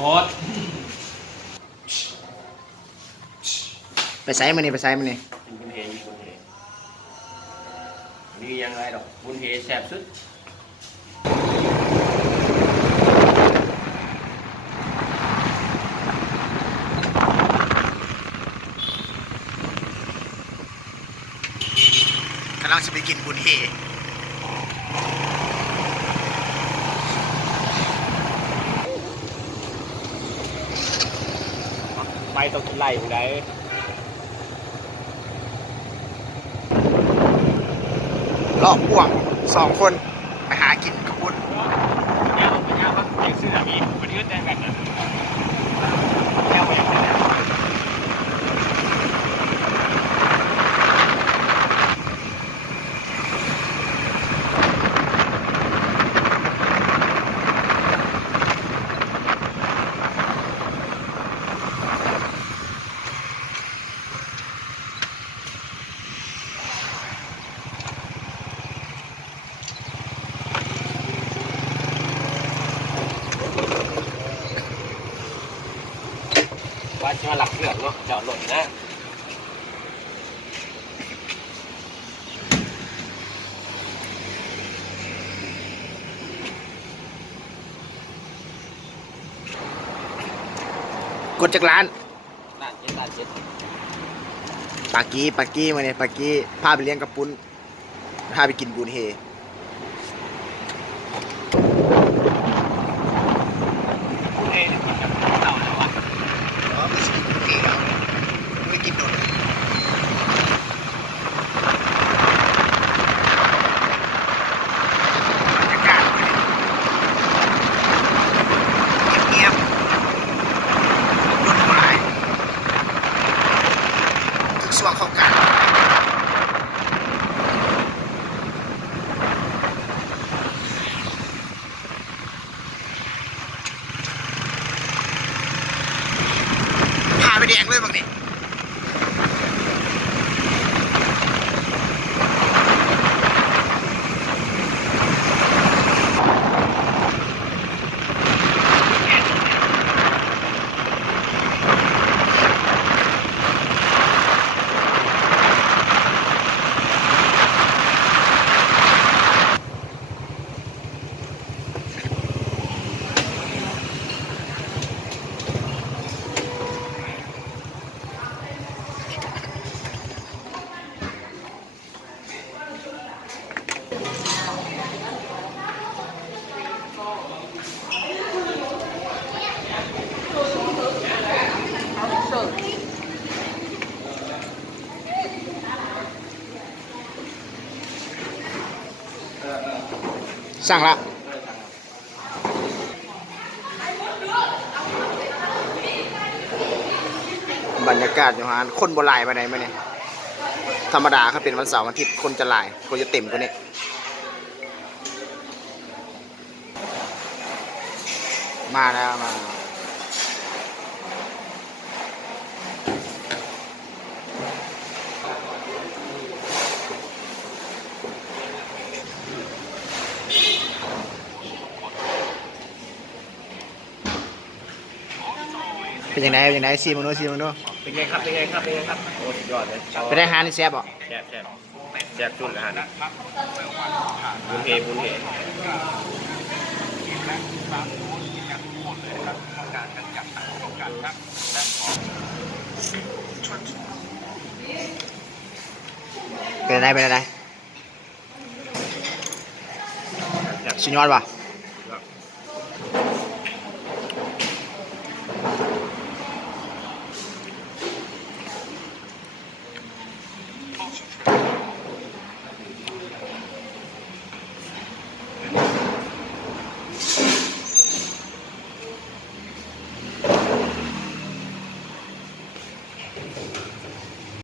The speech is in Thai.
ตไปไซมันนี่ไปไซมันนี่บุญเฮบุญเฮมียังไงดอกบุญเฮแซ่บสุดกำลังจะไปกินบุญเฮไปต้องกินไล่อยู่ไหนรอบพ่วง2 คนไปหากินกระปุ้นเนี่ยครับยังซื้อแบบนี้มันยืดแดงกันนะแก้วไปอย่างนี้ว่าจะมาหลักเลือกเนาะจอดรถนะกดจากร้านร้านเจ็ดปากี้มาเนี่ยปากี้พาไปเลี้ยงกระปุ้นพาไปกินบุญเฮบุญเฮเนี่ยกินกับเต่าเลยวะไม่ใช่กินบุญเฮเอาไม่กินโดนบรรยากาศเงียบๆรถหลายถึงช่วงเข้ากันพาไปแดงเลยบางนี่สั่งละบรรยากาศอยู่ฮะคนบ่หลายไปไหนมาเนี่ยธรรมดาเขาเป็นวันเสาร์วันอาทิตย์คนจะหลายคนจะเต็มกว่านี้มาแล้วมาเป็นยังไงซีมึงดูเป็นไงครับโอ้สุดยอดเลยเป็นอาหารนี่แซ่บอ่ะแซ่บจุดอาหารบุญเฮเป็นอะไรสุดยอดป่ะ